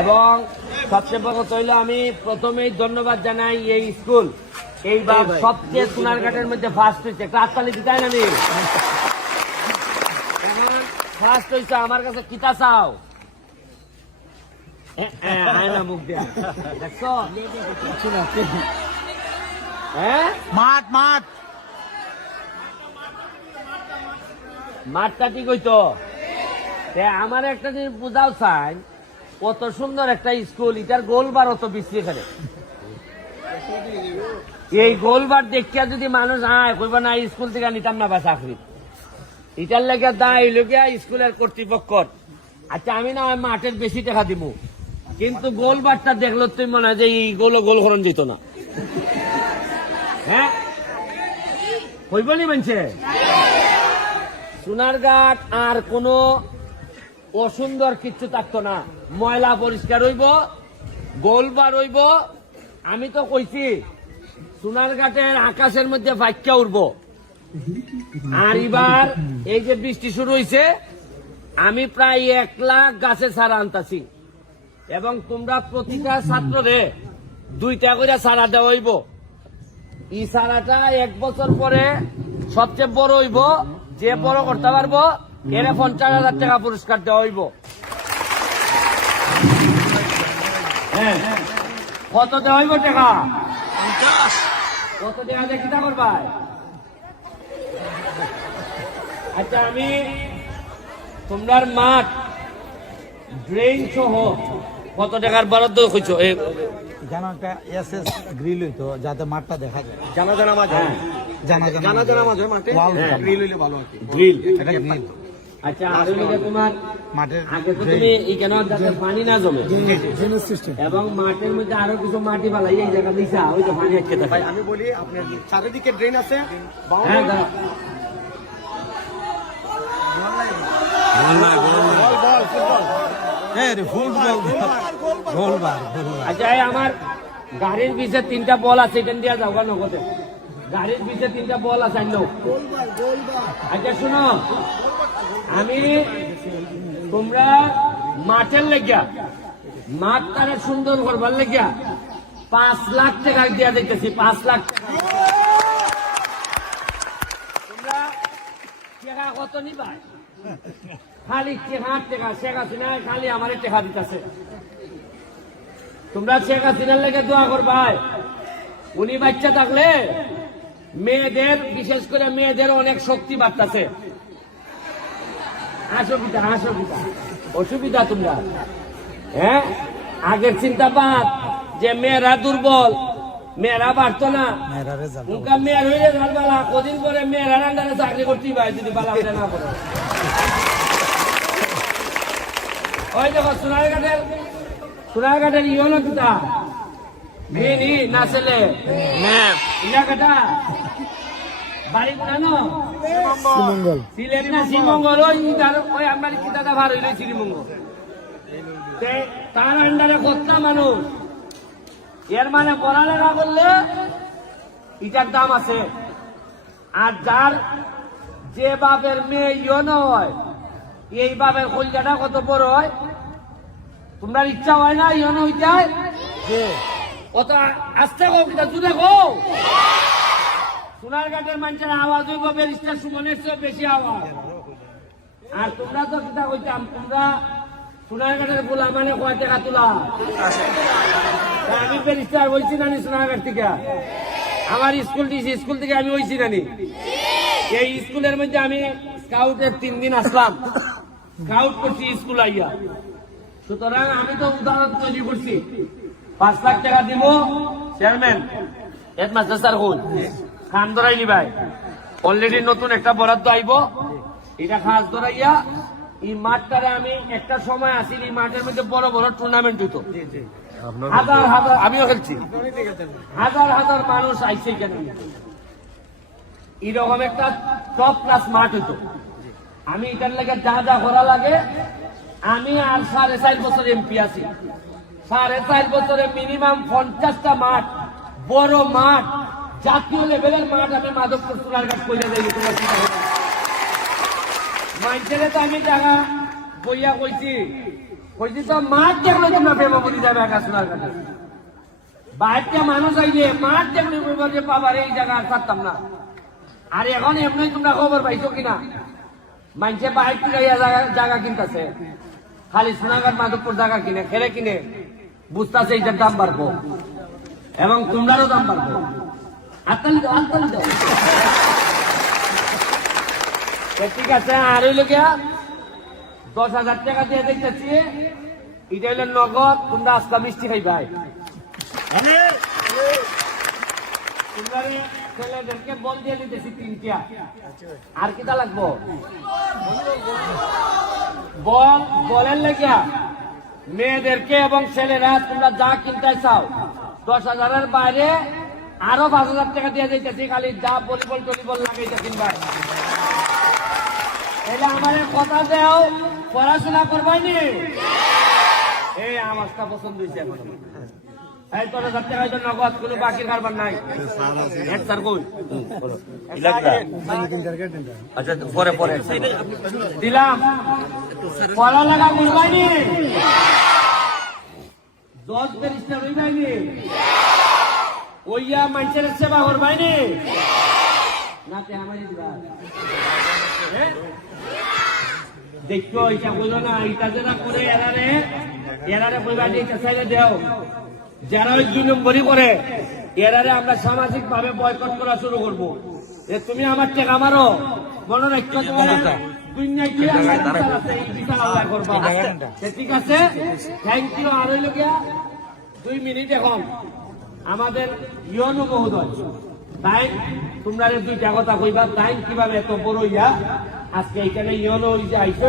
এবং সবচেয়ে বড় কথা হইল আমি প্রথমেই ধন্যবাদ জানাই এই স্কুল এইবার সবচেয়ে সোনারঘাটের মধ্যে ফার্স্ট হয়েছে, একটা হাততালি দিতাই না এখন ফার্স্ট হয়েছে। আমার কাছে কিতা চাও? মুখ দেয়া দেখছো? হ্যাঁ, মাঠ মাঠ মাঠটা ঠিক হইতো। আমার একটা জিনিস বুঝাও চাই, কত সুন্দর একটা স্কুল, এটার গোলবার অত বিশ্রী এখানে। এই গোলবার দেখিয়া যদি মানুষ আয় কইব না স্কুল থেকে নিতাম না বা চাকরি, এটার লেগে দায় লগিয়া স্কুলের কর্তৃপক্ষ। আচ্ছা আমি না মাঠের বেশি টাকা দিব, কিন্তু গোলবারটা দেখলো তুই মনে হয় যে এই গোল করণ যেত না। হ্যাঁ হইব নি মানছে? সোনারঘাট আর কোনো অসুন্দর কিচ্ছু থাকতো না, ময়লা পরিষ্কার হইব, গোলবার হইব। আমি তো কইছি সোনারঘাটের আকাশের মধ্যে ভাইক্যা উঠবো। আর এবার এই যে বৃষ্টি শুরু হয়েছে, আমি প্রায় 1 লাখ গাছে চারা আনতাছি এবং তোমরা প্রতিটা ছাত্ররে 2টা করে চারা দেওয়া হইব। এই চারাটা 1 বছর পরে সবচেয়ে বড় হইব, যে বড় করতে পারবো এর 50,000 টাকা পুরস্কার দেওয়া হইব। হ্যাঁ, কত দেওয়া হইব টাকা? কত টাকা দিয়ে কিতা করবা? আচ্ছা আমি তোমরার মাঠ ড্রেন সহ কত টাকার বরাদ্দ হইছো? যেন একটা এসএস গ্রিল হইতো যাতে মাঠটা দেখা যায়। জানা জানা মাঝে মাঠে গ্রিল হইলে ভালো আর কি। গ্রিল, এটা গ্রিল। আচ্ছা আর হইলে তোমার মাঠের আগে তো তুমি এখানে যাতে পানি না জমে এবং মাঠের মধ্যে আরো কিছু মাটি বালাই এই জায়গা দিছা, ওই তো পানি আটকে থাকে। ভাই আমি বলি আপনার চারিদিকে ড্রেন আছে, হ্যাঁ, দাঁড়াও। আচ্ছা এই আমার গাড়ির পিছে 3টা বল আছে, এখান দিয়ে যাও কেন নগদে? গাড়ির পিছে 3টা বল আছে আইন। আচ্ছা শুনো, আমি তোমরা মাঠের লেগিয়া মাঠ তারা সুন্দর করবার লেগিয়া 5 লাখ টাকা দিয়া দিতেছি। 5 লাখ টাকা তোমরা টাকা কত নিবা? খালি 8 টাকা। শেখ হাসিনা খালি আমার টাকা দিতেছে। তোমরা শেখ হাসিনার লেগে দোয়া করবাই। উনি বাচ্চা থাকলে মেয়েদের, বিশেষ করে মেয়েদের অনেক শক্তি বাড়তেছে। অসুবিধা তোমরা হ্যাঁ, আগের চিন্তা বাদ যে মেয়েরা দুর্বল, মেয়েরা বাড়তো না। মেয়ের হইলে বালা কদিন পরে মেয়েরা রান্নারে চাকরি করতেই পারে যদি বালা না করে। ওই দেখো সোনারঘাটের ইয়নো কিতা মেয়ে না ছেলে কাটা বাড়ি কোথানো সিলেট না শ্রীমঙ্গল, ওই আমার কিতাটা ভার হইল শ্রীমঙ্গল। তার আন্ডারে কত মানুষ, এর মানে পড়ালেখা করলে এটার দাম আছে। আর যার যে বাপের মেয়ে ইয়নো হয়, এই বাপের কলকাতা কত বড় হয়। তোমরা ইচ্ছা হয় না ইয়নো হইতে কত আস্তে গো, কিতা জুড়ে গো। সোনারঘাটের মানুষের আওয়াজ হইব ব্যারিস্টার সুমনের চেয়ে বেশি আওয়াজ। আর তোমরা তো কিতা কইতাম, তোমরা সোনারঘাটের গোলা মানে কয় টাকা তোলা? আমি ব্যারিস্টার বলছি নানি সোনারঘাট থেকে, আমার স্কুল দিয়েছি, স্কুল থেকে আমি হইছি নানি। এই স্কুলের মধ্যে আমি স্কাউটের 3 দিন আসলাম, স্কাউট করছি স্কুল আইয়া। সুতরাং আমি তো উদাহরণ তৈরি করছি। 5 লাখ টাকা দিব চেয়ারম্যান, হেডমাস্টার স্যার হন খান ধরাই নিবাই। অলরেডি নতুন একটা বরাদ্দ আইব, এটা খাস ধরাইয়া এই মাঠটারে আমি একটা সময় আসি, এই মাঠের মধ্যে বড় বড় টুর্নামেন্ট হইতো, হাজার হাজার, আমিও খেলছি, হাজার হাজার মানুষ আইছে এখানে। এরকম একটা টপ ক্লাস মাঠ হইতো। আমি এটার লাগে যা যা করা লাগে, আমি আর 4.5 বছর এমপি আছি। 4.5 বছরে মিনিমাম 50টা মাঠ, বড় মাঠ, জাতীয় লেভেলের মাঠ আমি মাধবপুর সোনারঘাট কইরা যাই। মাইন্ডের তো আমি জায়গা বইয়া কইছি কইছি তো মাঠ দেখলে তোমরা প্রেমা বলি যাবে একা শোনার কাছে বাইরটা মানুষ আইলে মাঠ দেখলে কইবা যে বাবার এই জায়গা আর পারতাম না। আর এখন এমনি তোমরা খবর পাইছো কিনা মানুষে বাইর থেকে জায়গা কিনতেছে, খালি সোনাঘাট মাধবপুর জায়গা কিনে খেলে কিনে বুঝতেছে এইটার দাম বাড়বো এবং তোমরারও দাম বাড়বো। আত্মালি দাও, আত্মালি দাও। ঠিক আছে, আর হইল গিয়া 10,000 টাকা দিয়ে দেখতেছি, এটা হইলে নগদ। তোমরা আজকা মিষ্টি খাইবাই, তোমরা ছেলেদেরকে বল দিয়ে দিতেছি 3টা। আর কিটা লাগবো? বল, বলের লেগিয়া মেয়েদেরকে এবং ছেলেরা তোমরা যা কিনতে চাও 10,000-এর বাইরে আরো 5,000 টাকা দিয়ে দিতেছি, খালি যা ভলিবল টলিবল লাগাইতে কিনবা। এলে আমার কথা দেও, পড়াশোনা করবাইনি। এই আমারটা পছন্দ হয়েছে এখন। এই 10,000 টাকা হয়তো নগদ, কোনো বাকির কারবার নাই। স্যার কই আচ্ছা, পরে পরে দিলাম। পড়ালেখা করবাইনি, 10-20টা রইবাইনি, ওইয়া মানুষের সেবা করবাইনি না। আমার দেখো এটা বলো না, এটা যারা করে এরারে কইবা দিতে চাইলে দেও। যারা ওই 2 নম্বরই করে এরারে আমরা সামাজিক ভাবে বয়কট করা শুরু করবো। তুমি আমার টেকা মারো, মনে রাখছো ঠিক আছে। Thank you. আর হইল গিয়া 2 মিনিট এখন আমাদের ইয়নো মহোদয় তাই তোমরা 2টা কথা কইবা। তাই কিভাবে এত বড় ইয়া আজকে এখানে ইয়নো আইসো,